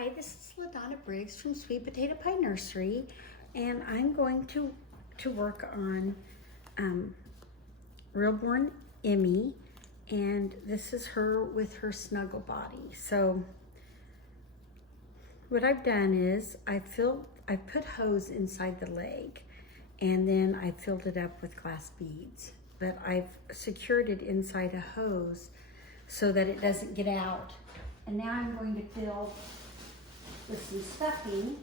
Hi, this is LaDonna Briggs from Sweet Potato Pie Nursery, and I'm going to work on Reborn Emmy, and this is her with her snuggle body. So what I've done is I put hose inside the leg, and then I filled it up with glass beads, but I've secured it inside a hose so that it doesn't get out. And now I'm going to fill with some stuffing,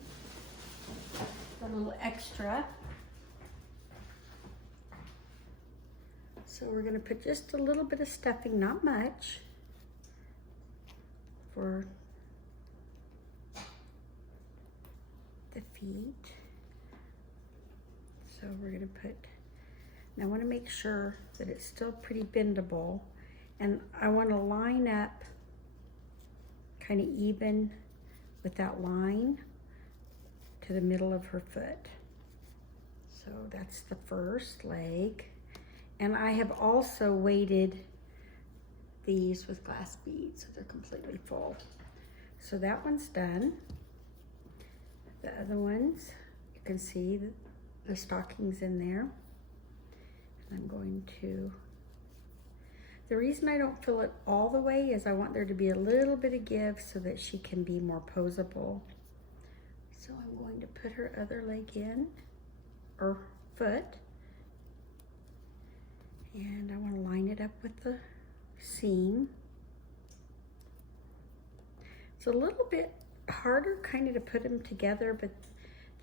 a little extra. So we're going to put just a little bit of stuffing, not much, for the feet. So we're going to put, and I want to make sure that it's still pretty bendable, and I want to line up kind of even with that line to the middle of her foot. So that's the first leg. And I have also weighted these with glass beads so they're completely full. So that one's done. The other ones, you can see the stockings in there. And I'm going to, the reason I don't fill it all the way is I want there to be a little bit of give so that she can be more posable. So I'm going to put her other leg in, or foot. And I want to line it up with the seam. It's a little bit harder kind of to put them together, but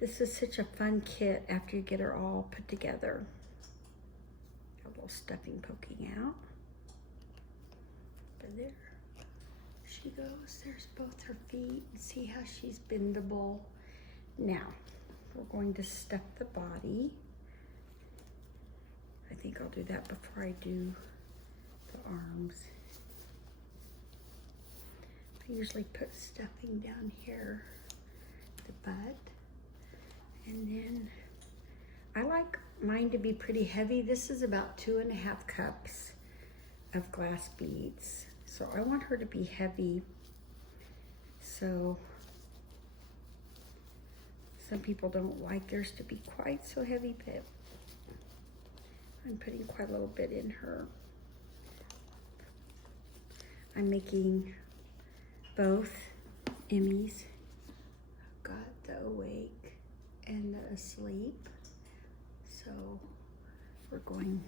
this is such a fun kit after you get her all put together. A little stuffing poking out. There she goes. There's both her feet. See how she's bendable. Now we're going to stuff the body. I think I'll do that before I do the arms. I usually put stuffing down here, the butt, and then I like mine to be pretty heavy. This is about 2.5 cups of glass beads. So I want her to be heavy. So some people don't like theirs to be quite so heavy, but I'm putting quite a little bit in her. I'm making both Emmys. I've got the awake and the asleep. So we're going.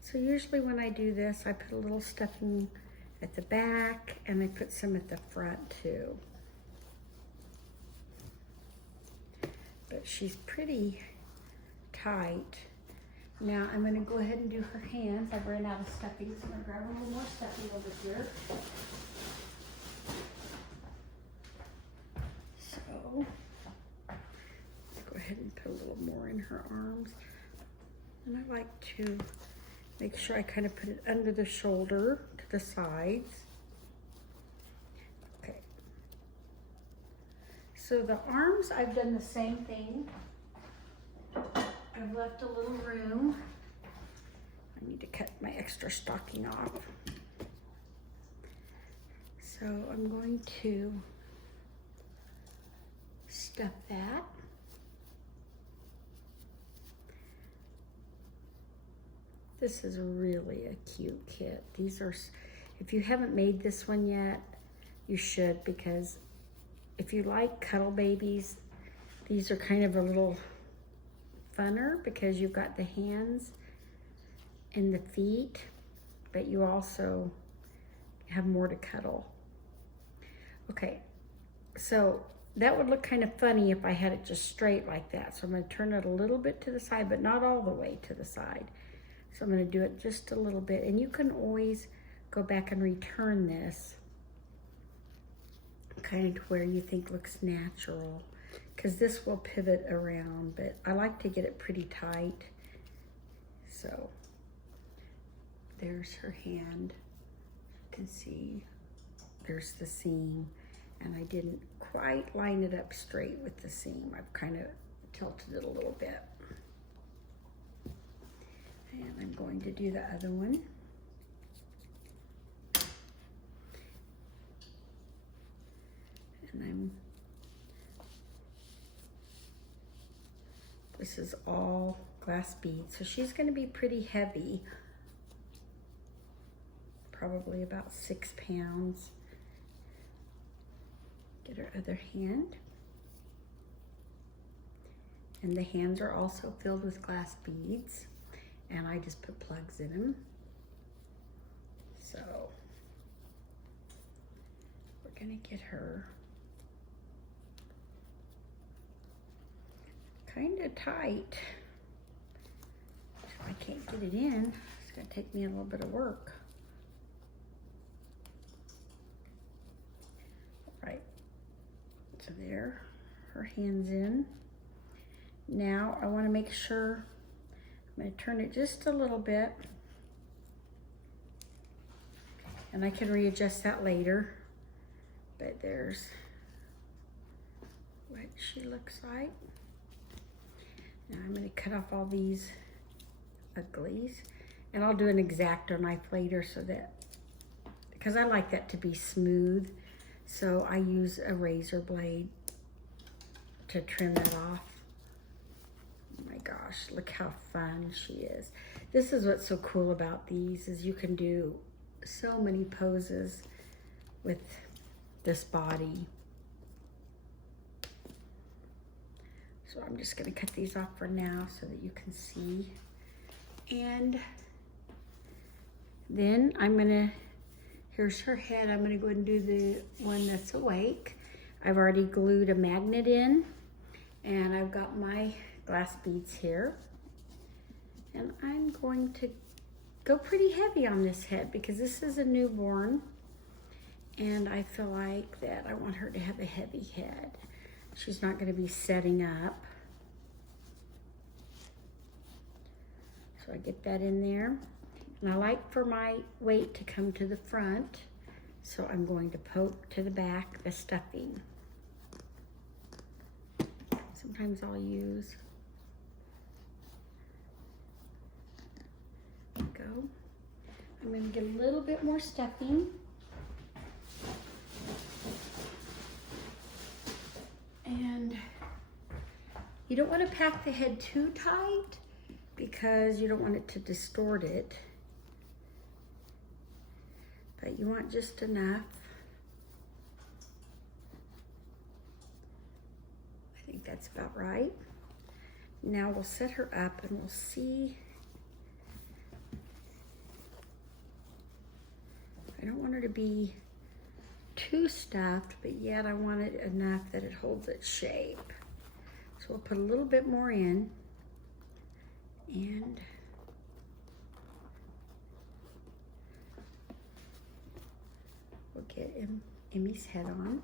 So usually when I do this, I put a little stuffing at the back and I put some at the front too. But she's pretty tight. Now I'm gonna go ahead and do her hands. I've run out of stuffing, so I'm gonna grab a little more stuffing over here. So let's go ahead and put a little more in her arms. And I like to make sure I kind of put it under the shoulder to the sides. Okay. So the arms, I've done the same thing. I've left a little room. I need to cut my extra stocking off. So I'm going to stuff that. This is really a cute kit. These are, if you haven't made this one yet, you should, because if you like cuddle babies, these are kind of a little funner because you've got the hands and the feet, but you also have more to cuddle. Okay, so that would look kind of funny if I had it just straight like that. So I'm gonna turn it a little bit to the side, but not all the way to the side. So I'm going to do it just a little bit, and you can always go back and return this kind of to where you think looks natural, because this will pivot around, but I like to get it pretty tight. So there's her hand. You can see there's the seam, and I didn't quite line it up straight with the seam. I've kind of tilted it a little bit. And I'm going to do the other one. And this is all glass beads. So she's gonna be pretty heavy. Probably about 6 pounds. Get her other hand. And the hands are also filled with glass beads. And I just put plugs in them. So we're gonna get her kind of tight. If I can't get it in, it's gonna take me a little bit of work. All right, so there, her hand's in. Now I wanna make sure, I'm gonna turn it just a little bit, and I can readjust that later, but there's what she looks like. Now I'm gonna cut off all these uglies, and I'll do an X-Acto knife later so that, because I like that to be smooth, so I use a razor blade to trim that off. Oh my gosh, look how fun she is. This is what's so cool about these, is you can do so many poses with this body. So I'm just gonna cut these off for now so that you can see. And then here's her head. I'm gonna go ahead and do the one that's awake. I've already glued a magnet in, and I've got my glass beads here. And I'm going to go pretty heavy on this head because this is a newborn, and I feel like that I want her to have a heavy head. She's not gonna be setting up. So I get that in there. And I like for my weight to come to the front, so I'm going to poke to the back the stuffing. Sometimes I'll use, there we go. I'm gonna get a little bit more stuffing. And you don't want to pack the head too tight because you don't want it to distort it. But you want just enough. I think that's about right. Now we'll set her up and we'll see. I don't want her to be too stuffed, but yet I want it enough that it holds its shape. So we'll put a little bit more in, and we'll get Emmy's head on.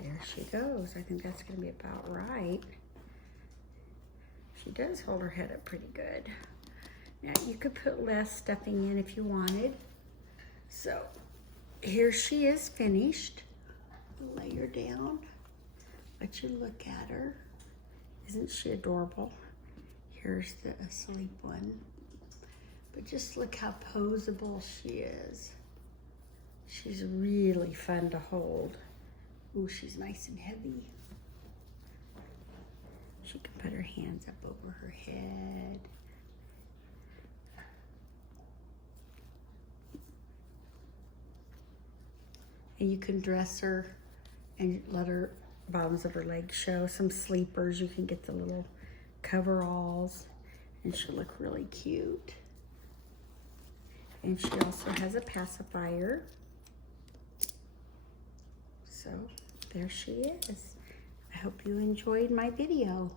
There she goes. I think that's gonna be about right. She does hold her head up pretty good. Now you could put less stuffing in if you wanted. So here she is finished. Lay her down, let you look at her. Isn't she adorable? Here's the asleep one. But just look how posable she is. She's really fun to hold. Ooh, she's nice and heavy. She can put her hands up over her head. And you can dress her and let her bottoms of her legs show. Some sleepers, you can get the little coveralls, and she'll look really cute. And she also has a pacifier. So there she is. I hope you enjoyed my video.